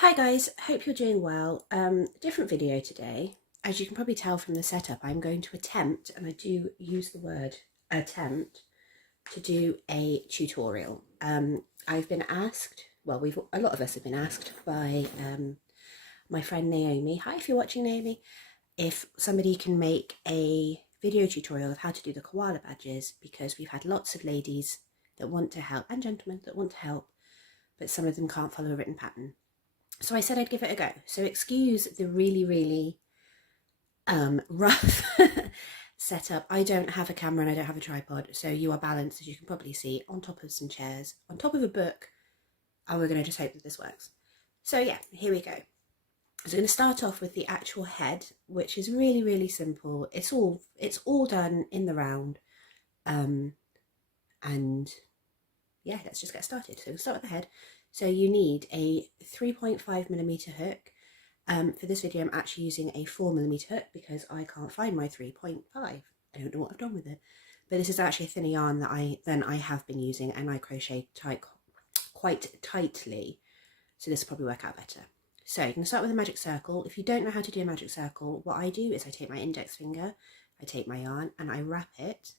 Hi guys, hope you're doing well. Different video today. As you can probably tell from the setup, I'm going to attempt, and I do use the word attempt, to do a tutorial. I've been asked, well, a lot of us have been asked by my friend Naomi. Hi, if you're watching, Naomi. If somebody can make a video tutorial of how to do the koala badges, because we've had lots of ladies that want to help, and gentlemen that want to help, but some of them can't follow a written pattern. So I said I'd give it a go. So excuse the really rough setup. I don't have a camera and I don't have a tripod, so you are balanced, as you can probably see, on top of some chairs, on top of a book, and we're going to just hope that this works. So yeah, here we go. So I'm going to start off with the actual head, which is really simple. It's all done in the round, and yeah, let's just get started. So we'll start with the head. So you need a 3.5mm hook. For this video, I'm actually using a 4mm hook because I can't find my 3.5. I don't know what I've done with it. But this is actually a thinner yarn that I have been using, and I crochet quite tightly. So this will probably work out better. So you're going to start with a magic circle. If you don't know how to do a magic circle, what I do is I take my index finger, I take my yarn, and I wrap it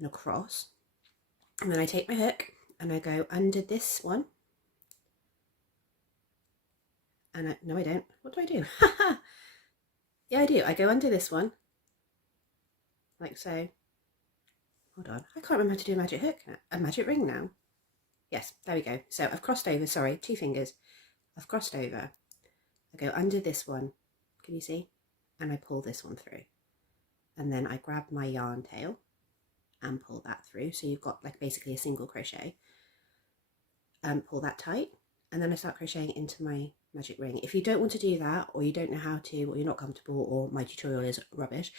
in a cross. And then I take my hook and I go under this one. And no, I don't. What do I do? Yeah, I do. I go under this one, like so. Hold on. I can't remember how to do a magic hook, a magic ring now. Yes, there we go. So I've crossed over, sorry, 2 fingers. I've crossed over. I go under this one. Can you see? And I pull this one through. And then I grab my yarn tail and pull that through. So you've got like basically a single crochet. Pull that tight. And then I start crocheting into my magic ring. If you don't want to do that, or you don't know how to, or you're not comfortable, or my tutorial is rubbish,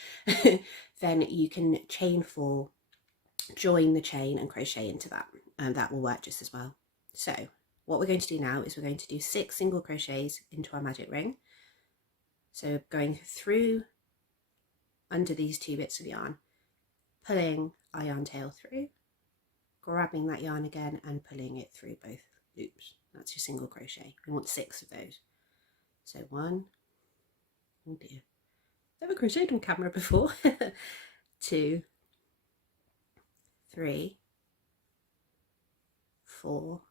then you can chain 4, join the chain and crochet into that, and that will work just as well. So what we're going to do now is we're going to do 6 single crochets into our magic ring. So going through under these 2 bits of yarn, pulling our yarn tail through, grabbing that yarn again and pulling it through both loops. That's your single crochet. We want 6 of those. So 1, oh dear, never crocheted on camera before. 2, 3, 4.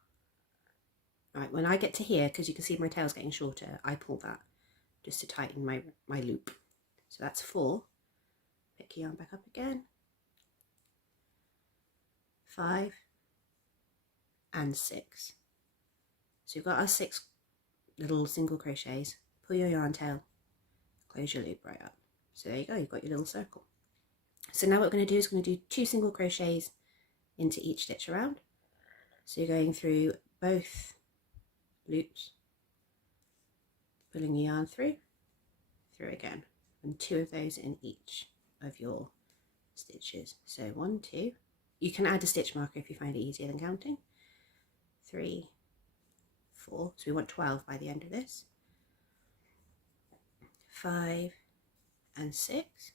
Right, when I get to here, because you can see my tail's getting shorter, I pull that just to tighten my loop. So that's 4. Pick your yarn back up again. 5 and 6. So you've got our 6 little single crochets. Pull your yarn tail, close your loop right up. So there you go, you've got your little circle. So now what we're going to do is we're going to do 2 single crochets into each stitch around. So you're going through both loops, pulling your yarn through again, and 2 of those in each of your stitches. So 1, 2. You can add a stitch marker if you find it easier than counting. 3, 4. So we want 12 by the end of this. 5 and 6.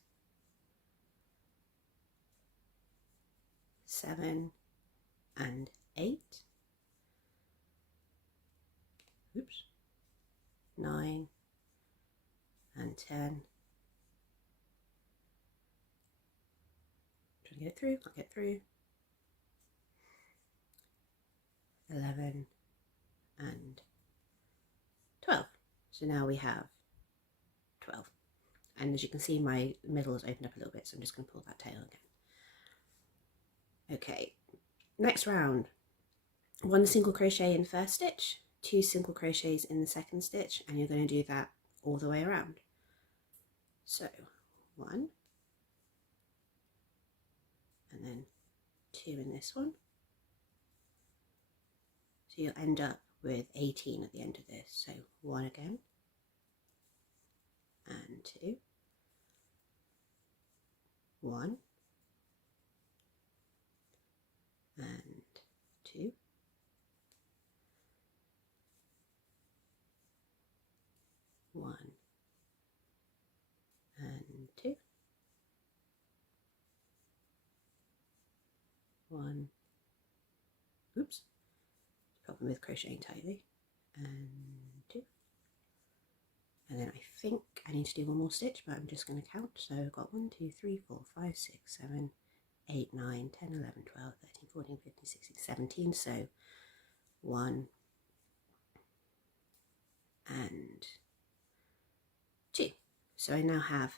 7 and 8. Oops. 9 and 10. Trying to get it through, can't get through. 11 and 12. So now we have 12. And as you can see, my middle has opened up a little bit, so I'm just going to pull that tail again. Okay, next round. 1 single crochet in the first stitch, 2 single crochets in the second stitch, and you're going to do that all the way around. So 1, and then 2 in this one. So you'll end up with 18 at the end of this. So 1 again, and 2, 1, and 2, 1, and 2, 1. Oops, problem with crocheting tightly. and 2. And then I think I need to do one more stitch, but I'm just going to count. So I've got 1, 2, 3, 4, 5, 6, 7, 8, 9, 10, 11, 12, 13, 14, 15, 16, 17. So 1 and 2. So I now have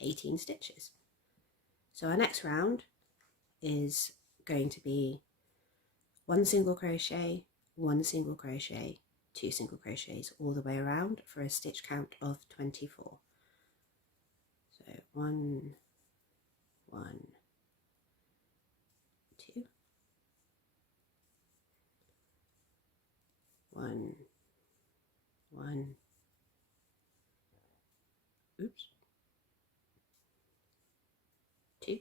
18 stitches. So our next round is going to be 1 single crochet, 1 single crochet, 2 single crochets all the way around for a stitch count of 24. So 1, 1, 2, 1, 1, oops, 2,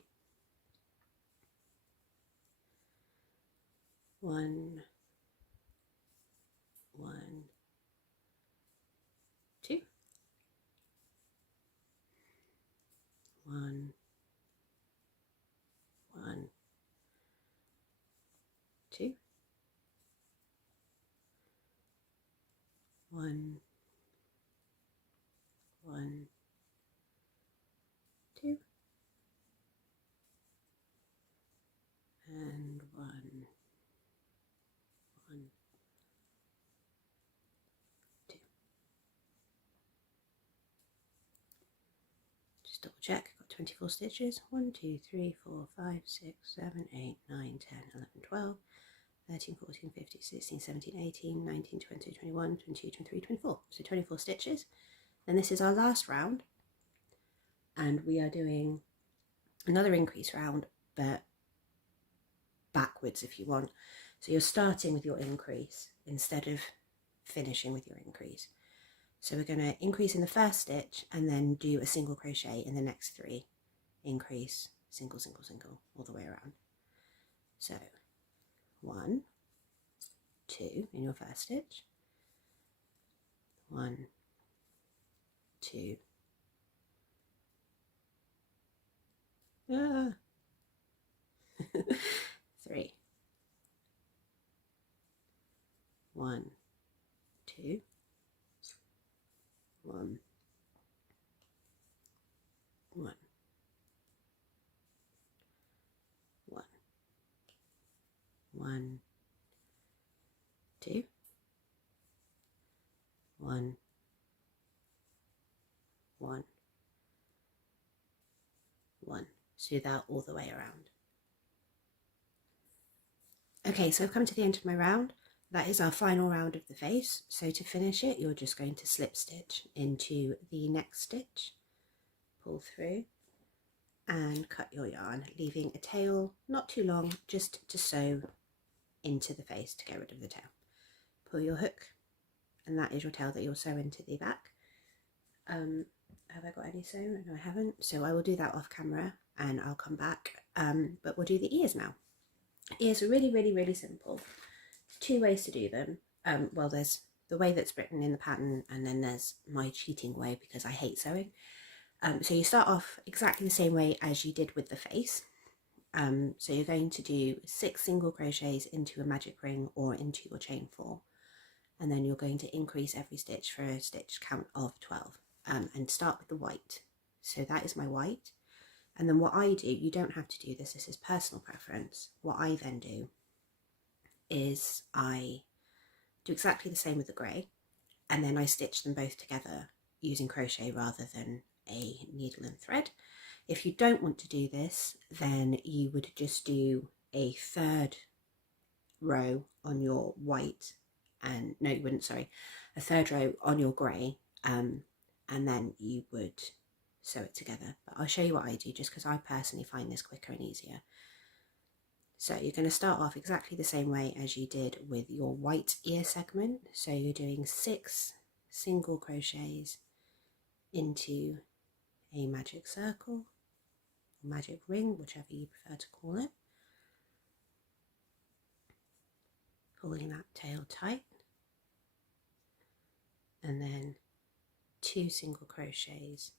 1, 1, 2, 1, 1, 2, 1, 1, 2, and 1, 1, 2. Just double check, I've got 24 stitches. 1, 2, 3, 4, 5, 6, 7, 8, 9, 10, 11, 12, 13, 14, 15, 16, 17, 18, 19, 20, 21, 22, 23, 24. So 24 stitches. Then this is our last round, and we are doing another increase round, but backwards if you want. So you're starting with your increase instead of finishing with your increase. So we're going to increase in the first stitch and then do a single crochet in the next 3. Increase, single, single, single, all the way around. So 1, 2 in your first stitch, 1, 2, 3, 1, 2, 1, 1, 1, 1, 2, 1, 1, 1. So do that all the way around. Okay, so I've come to the end of my round. That is our final round of the face. So to finish it, you're just going to slip stitch into the next stitch, pull through and cut your yarn, leaving a tail not too long, just to sew into the face to get rid of the tail. Pull your hook, and that is your tail that you'll sew into the back. Have I got any sewn? No, I haven't. So I will do that off camera and I'll come back. But we'll do the ears now. Ears are really, really, really simple. 2 ways to do them. Well, there's the way that's written in the pattern, and then there's my cheating way because I hate sewing. So you start off exactly the same way as you did with the face. So you're going to do 6 single crochets into a magic ring or into your chain 4, and then you're going to increase every stitch for a stitch count of 12, and start with the white. So that is my white. And then what I do, you don't have to do this, this is personal preference. What I then do is I do exactly the same with the grey, and then I stitch them both together using crochet rather than a needle and thread. If you don't want to do this, then you would just do a 3rd row on your white, and no, you wouldn't, sorry, a 3rd row on your grey, and then you would sew it together. But I'll show you what I do just because I personally find this quicker and easier. So you're going to start off exactly the same way as you did with your white ear segment. So you're doing 6 single crochets into a magic circle, or magic ring, whichever you prefer to call it. Pulling that tail tight, and then 2 single crochets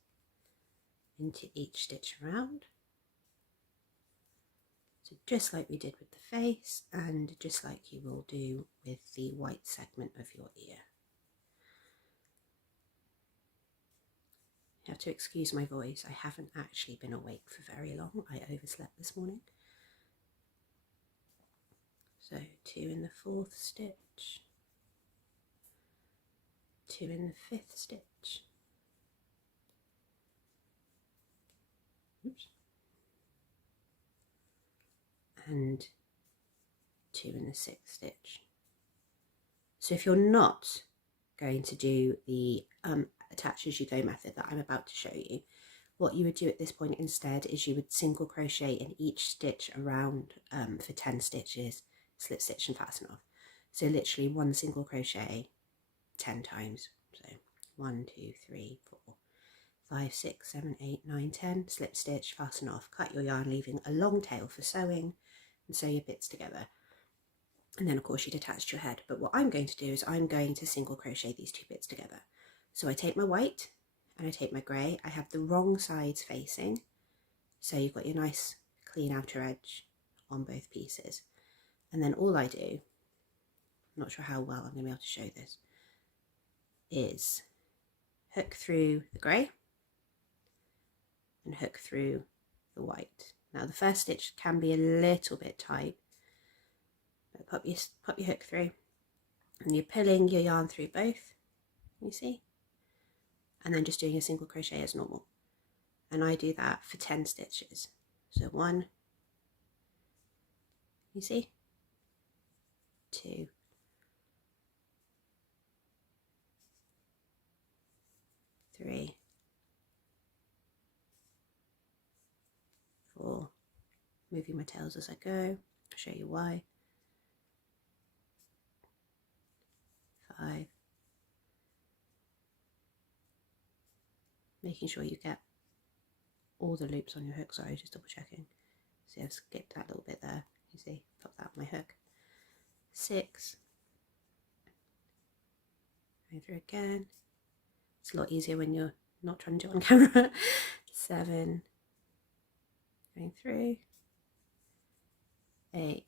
into each stitch around, So just like we did with the face, and just like you will do with the white segment of your ear. You have to excuse my voice. I haven't actually been awake for very long. I overslept this morning. So 2 in the 4th stitch, 2 in the 5th stitch, oops, and 2 in the 6th stitch. So if you're not going to do the attach as you go method that I'm about to show you, what you would do at this point instead is you would single crochet in each stitch around for 10 stitches, slip stitch and fasten off. So literally 1 single crochet 10 times. So 1, 2, 3, 4, 5, 6, 7, 8, 9, 10, slip stitch, fasten off, cut your yarn, leaving a long tail for sewing, and sew your bits together. And then of course you'd attach your head. But what I'm going to do is I'm going to single crochet these 2 bits together. So I take my white and I take my grey. I have the wrong sides facing, so you've got your nice clean outer edge on both pieces. And then all I do, I'm not sure how well I'm going to be able to show this, is hook through the grey and hook through the white. Now the first stitch can be a little bit tight, but pop your hook through and you're pulling your yarn through both, you see, and then just doing a single crochet as normal. And I do that for 10 stitches. So 1, you see, 2, 3, 4, moving my tails as I go, I'll show you why, 5, making sure you get all the loops on your hook, sorry, just double checking. See, I've skipped that little bit there, you see, pop that on my hook. 6, going through again, it's a lot easier when you're not trying to do it on camera. 7, going through, 8,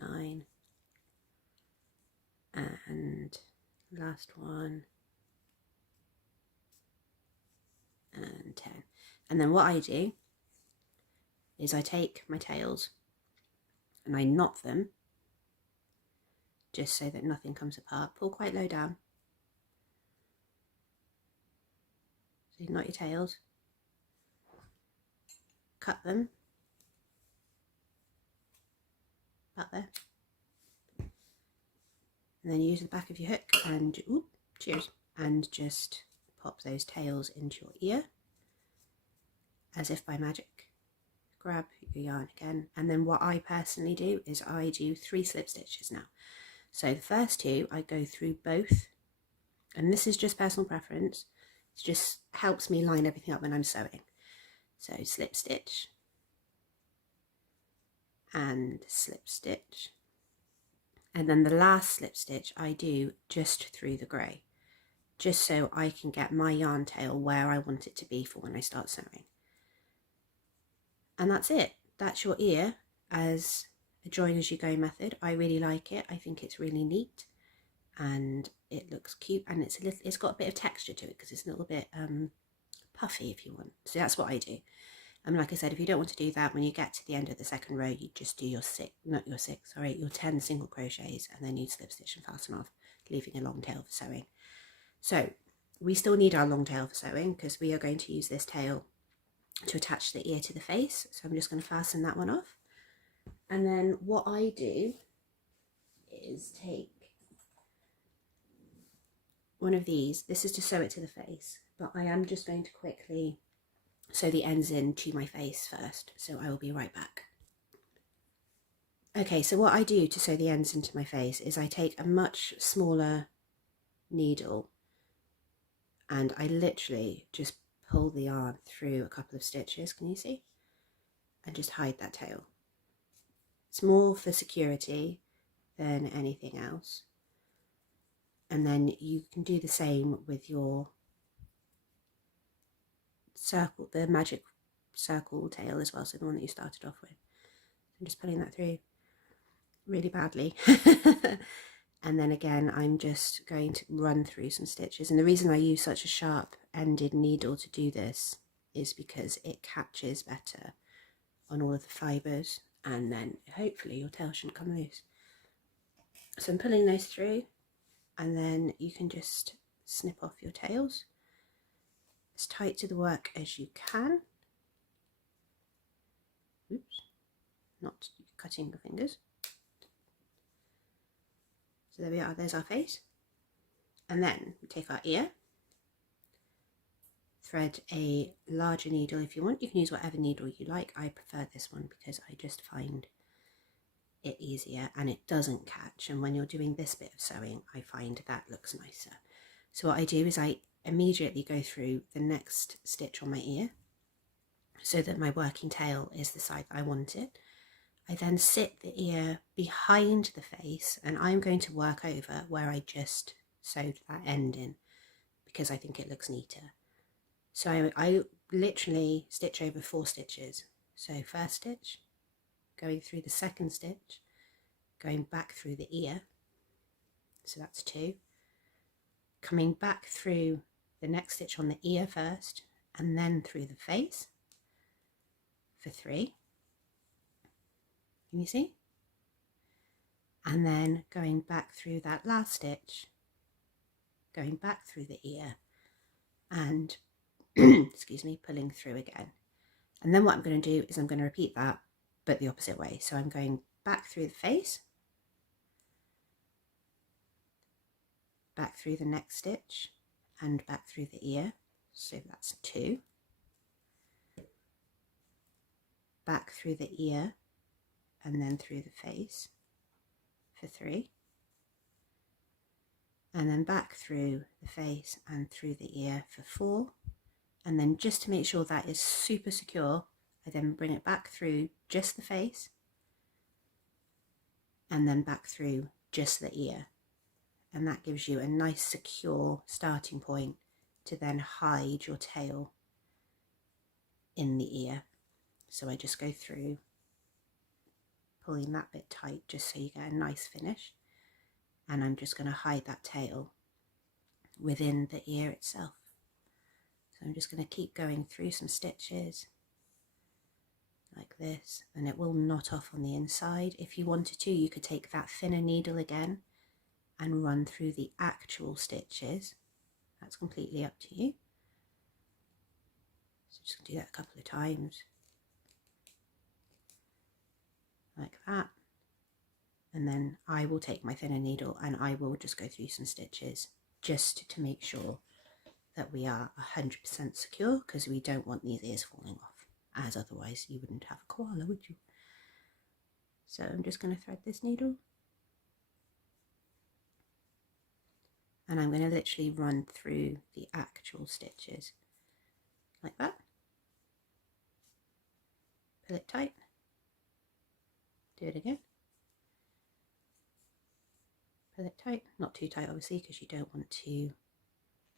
9, and last one, and 10. And then what I do is I take my tails and I knot them just so that nothing comes apart. Pull quite low down. So you knot your tails, cut them about there, and then use the back of your hook and cheers, and just pop those tails into your ear as if by magic. Grab your yarn again, and then what I personally do is I do 3 slip stitches now. So the first 2 I go through both, and this is just personal preference, it just helps me line everything up when I'm sewing. So slip stitch and slip stitch, and then the last slip stitch I do just through the grey, just so I can get my yarn tail where I want it to be for when I start sewing. And that's it. That's your ear as a join as you go method. I really like it. I think it's really neat and it looks cute, and it's got a bit of texture to it because it's a little bit puffy if you want. So that's what I do. Like I said, if you don't want to do that, when you get to the end of the second row, you just do your 10 single crochets, and then you slip stitch and fasten off, leaving a long tail for sewing. So we still need our long tail for sewing because we are going to use this tail to attach the ear to the face. So I'm just going to fasten that one off. And then what I do is take one of these. This is to sew it to the face, but I am just going to quickly sew the ends into my face first. So I will be right back. Okay, so what I do to sew the ends into my face is I take a much smaller needle and I literally just pull the yarn through a couple of stitches, can you see? And just hide that tail. It's more for security than anything else. And then you can do the same with your circle, the magic circle tail as well, so the one that you started off with. I'm just pulling that through really badly. And then again, I'm just going to run through some stitches. And the reason I use such a sharp ended needle to do this is because it catches better on all of the fibres, and then hopefully your tail shouldn't come loose. So I'm pulling those through, and then you can just snip off your tails as tight to the work as you can. Oops, not cutting your fingers. So there we are, there's our face. And then we take our ear, thread a larger needle if you want. You can use whatever needle you like. I prefer this one because I just find it easier and it doesn't catch. And when you're doing this bit of sewing, I find that looks nicer. So what I do is I immediately go through the next stitch on my ear so that my working tail is the side that I want it. I then sit the ear behind the face, and I'm going to work over where I just sewed that end in because I think it looks neater. So I literally stitch over 4 stitches. So first stitch, going through the second stitch, going back through the ear, so that's 2, coming back through the next stitch on the ear first, and then through the face for 3. Can you see? And then going back through that last stitch, going back through the ear, and excuse me, pulling through again. And then what I'm going to do is I'm going to repeat that, but the opposite way. So I'm going back through the face, back through the next stitch, and back through the ear. So that's 2. Back through the ear, and then through the face for 3, and then back through the face and through the ear for 4, and then just to make sure that is super secure, I then bring it back through just the face and then back through just the ear, and that gives you a nice secure starting point to then hide your tail in the ear. So I just go through pulling that bit tight just so you get a nice finish, and I'm just going to hide that tail within the ear itself. So I'm just going to keep going through some stitches like this, and it will knot off on the inside. If you wanted to, you could take that thinner needle again and run through the actual stitches. That's completely up to you. So just going to do that a couple of times like that, and then I will take my thinner needle and I will just go through some stitches just to make sure that we are 100% secure, because we don't want these ears falling off, as otherwise you wouldn't have a koala, would you? So I'm just going to thread this needle, and I'm going to literally run through the actual stitches like that. Pull it tight. Do it again. Pull it tight, not too tight obviously because you don't want to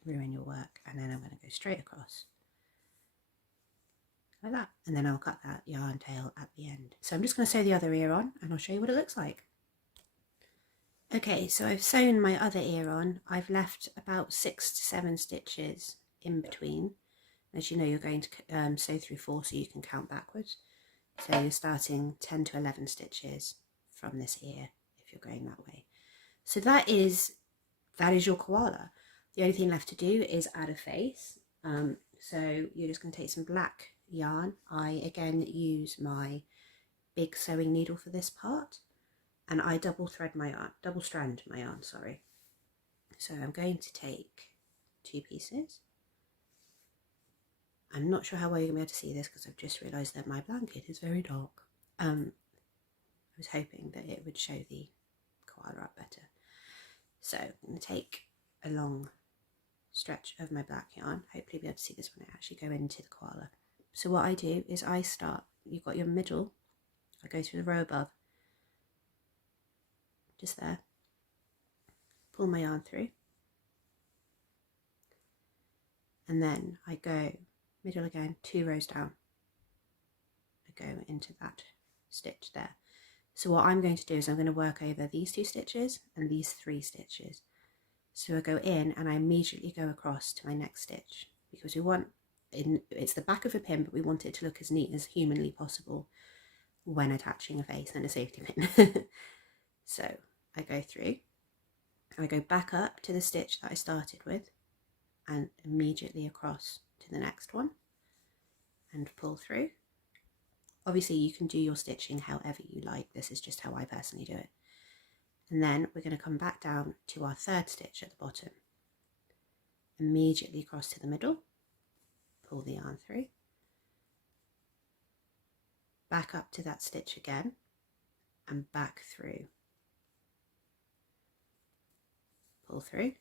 ruin your work, and then I'm going to go straight across like that, and then I'll cut that yarn tail at the end. So I'm just going to sew the other ear on and I'll show you what it looks like. Okay, so I've sewn my other ear on. I've left about 6 to 7 stitches in between. As you know, you're going to sew through 4 so you can count backwards. So you're starting 10 to 11 stitches from this ear if you're going that way. So that is your koala. The only thing left to do is add a face. So you're just going to take some black yarn. I again use my big sewing needle for this part, and I double strand my yarn, sorry. So I'm going to take 2 pieces. I'm not sure how well you're going to be able to see this because I've just realised that my blanket is very dark. I was hoping that it would show the koala up better. So I'm going to take a long stretch of my black yarn. Hopefully you'll be able to see this when I actually go into the koala. So what I do is I start, you've got your middle, I go through the row above, just there, pull my yarn through, and then I go middle again, 2 rows down, go into that stitch there. So what I'm going to do is I'm going to work over these 2 stitches and these 3 stitches. So I go in and I immediately go across to my next stitch, because we want, it's the back of a pin, but we want it to look as neat as humanly possible when attaching a face and a safety pin. So I go through, I go back up to the stitch that I started with and immediately across to the next one and pull through. Obviously you can do your stitching however you like, this is just how I personally do it. And then we're going to come back down to our 3rd stitch at the bottom, immediately cross to the middle, pull the yarn through, back up to that stitch again and back through, pull through,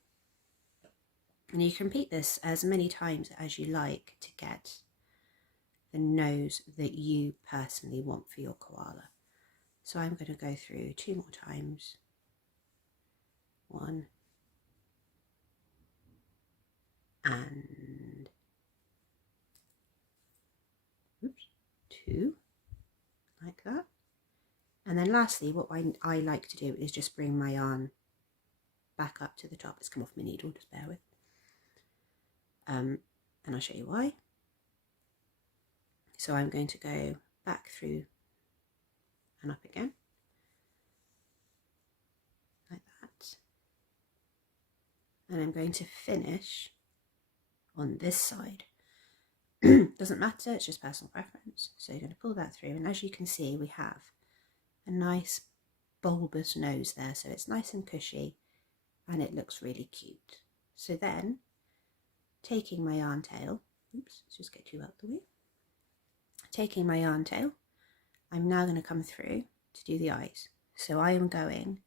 and you can repeat this as many times as you like to get the nose that you personally want for your koala. So I'm going to go through 2 more times. 1 and 2, like that. And then lastly, what I like to do is just bring my yarn back up to the top. It's come off my needle, just bear with. And I'll show you why. So I'm going to go back through and up again, like that. And I'm going to finish on this side. Doesn't matter, it's just personal preference. So you're going to pull that through, and as you can see, we have a nice bulbous nose there, so it's nice and cushy and it looks really cute. So then, taking my yarn tail, oops, let's just get you out the way. Taking my yarn tail, I'm now going to come through to do the eyes. So I am going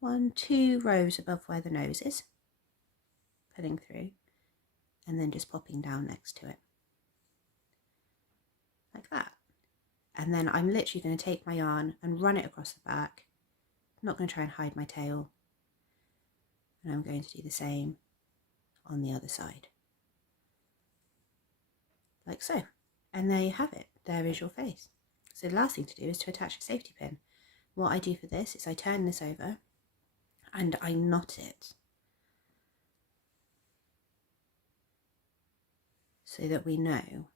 1, 2 rows above where the nose is, pulling through, and then just popping down next to it, like that. And then I'm literally going to take my yarn and run it across the back. I'm not going to try and hide my tail. And I'm going to do the same on the other side, like so. And there you have it, there is your face. So the last thing to do is to attach a safety pin. What I do for this is I turn this over and I knot it, so that we know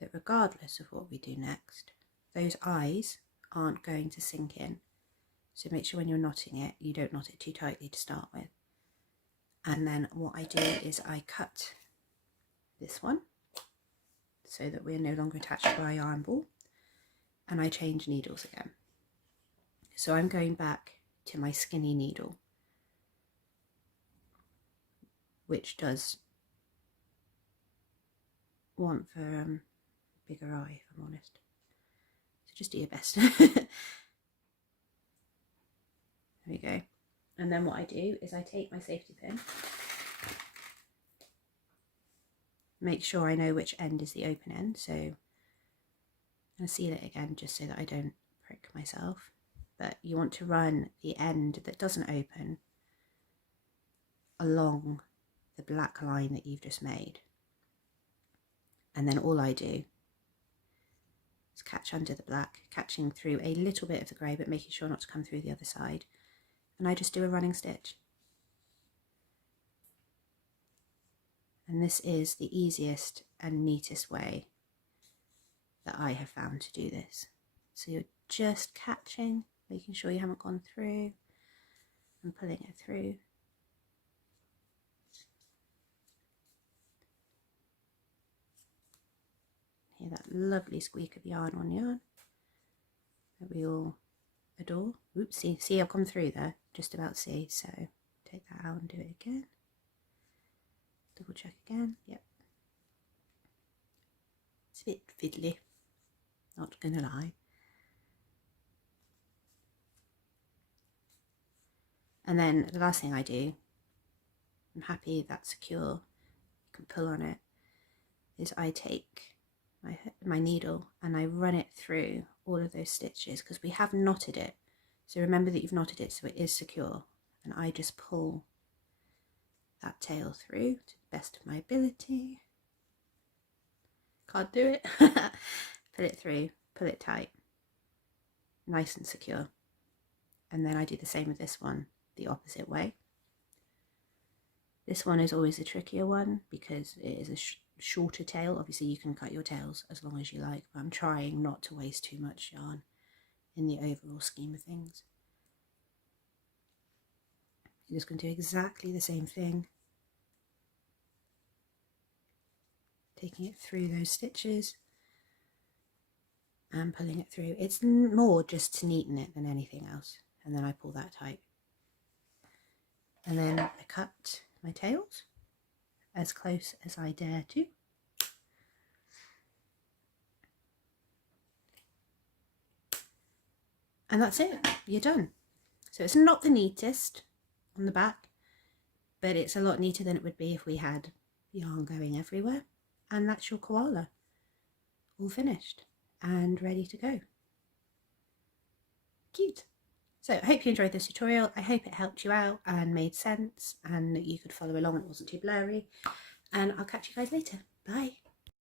that regardless of what we do next, those eyes aren't going to sink in. So make sure when you're knotting it, you don't knot it too tightly to start with. And then what I do is I cut this one so that we're no longer attached to our yarn ball, and I change needles again. So I'm going back to my skinny needle, which does want for bigger eye, if I'm honest. So just do your best. There we go. And then what I do is I take my safety pin, make sure I know which end is the open end, so I'm going to seal it again just so that I don't prick myself. But you want to run the end that doesn't open along the black line that you've just made. And then all I do is catch under the black, catching through a little bit of the grey, but making sure not to come through the other side. And I just do a running stitch. And this is the easiest and neatest way that I have found to do this. So you're just catching, making sure you haven't gone through, and pulling it through. Hear that lovely squeak of yarn on yarn that we all adore. Oops, see I've come through there, just about see, so take that out and do it again. Double check again, yep. It's a bit fiddly, not gonna lie. And then the last thing I do, I'm happy that's secure, you can pull on it, is I take my needle and I run it through all of those stitches, because we have knotted it. So remember that you've knotted it so it is secure. And I just pull that tail through to the best of my ability, Can't do it. Pull it through, pull it tight, nice and secure. And then I do the same with this one, the opposite way. This one is always a trickier one because it is a shorter tail. Obviously you can cut your tails as long as you like, but I'm trying not to waste too much yarn in the overall scheme of things. You're just going to do exactly the same thing, taking it through those stitches and pulling it through. It's more just to neaten it than anything else. And then I pull that tight. And then I cut my tails as close as I dare to. And that's it, you're done. So it's not the neatest on the back, but it's a lot neater than it would be if we had yarn going everywhere. And that's your koala, all finished and ready to go. Cute. So I hope you enjoyed this tutorial. I hope it helped you out and made sense and that you could follow along and it wasn't too blurry. And I'll catch you guys later. Bye.